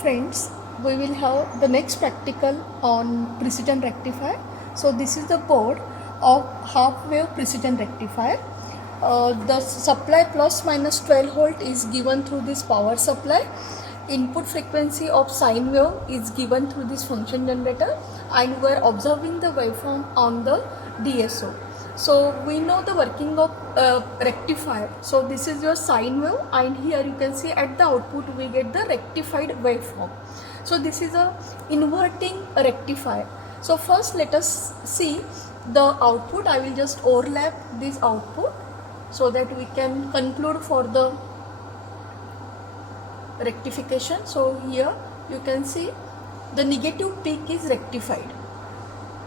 Friends, we will have the next practical on precision rectifier. So this is the board of half wave precision rectifier. The supply plus minus 12 volt is given through this power supply. Input frequency of sine wave is given through this function generator, and we are observing the waveform on the DSO. So we know the working of rectifier. So this is your sine wave, and here you can see at the output we get the rectified waveform. So this is a inverting rectifier. So first let us see the output. I will just overlap this output so that we can conclude for the rectification. So here you can see the negative peak is rectified.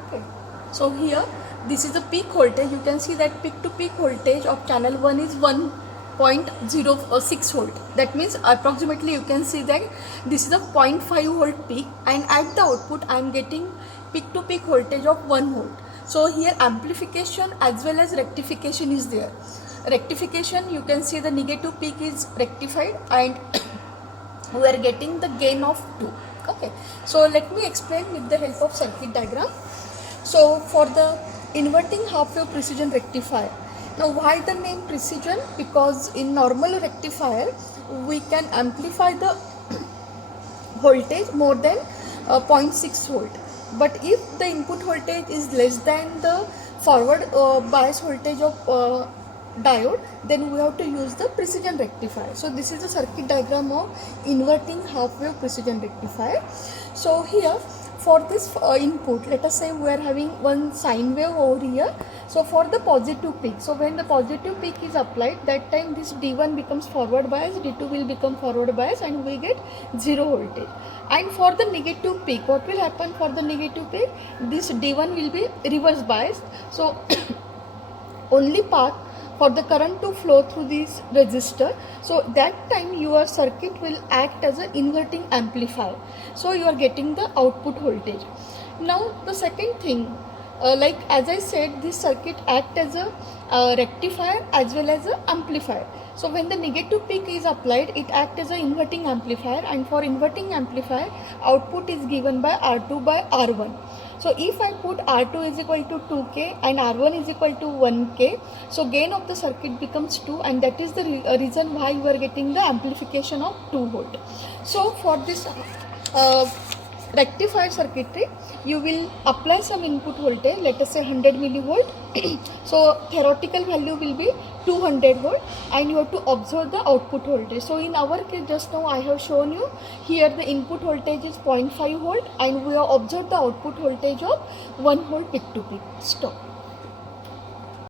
Okay. So here this is the peak voltage. You can see that peak to peak voltage of channel 1 is 1.06 volt. That means approximately you can see that this is a 0.5 volt peak, and at the output I am getting peak to peak voltage of 1 volt. So here amplification as well as rectification is there. Rectification, you can see the negative peak is rectified and we are getting the gain of 2. Okay, so let me explain with the help of circuit diagram. So for the inverting half wave precision rectifier, now why the name precision? Because in normal rectifier we can amplify the voltage more than 0.6 volt, but if the input voltage is less than the forward bias voltage of diode, then we have to use the precision rectifier. So this is the circuit diagram of inverting half wave precision rectifier. So here for this input, let us say we are having one sine wave over here. So for the positive peak, so when the positive peak is applied, that time this D1 becomes forward bias, D2 will become forward bias, and we get 0 voltage. And for the negative peak, what will happen for the negative peak? This D1 will be reverse biased. So only path for the current to flow through this resistor. So that time your circuit will act as an inverting amplifier. So you are getting the output voltage. Now the second thing, like as I said, this circuit act as a rectifier as well as an amplifier. So when the negative peak is applied, it acts as an inverting amplifier, and for inverting amplifier, output is given by R2 by R1. So if I put R2 is equal to 2K and R1 is equal to 1K, so gain of the circuit becomes 2, and that is the reason why you are getting the amplification of 2 volt. So for this rectifier circuitry, you will apply some input voltage, let us say 100 millivolt. So theoretical value will be 200 volt, and you have to observe the output voltage. So in our case, just now I have shown you here the input voltage is 0.5 volt, and we have observed the output voltage of 1 volt peak to peak. Stop.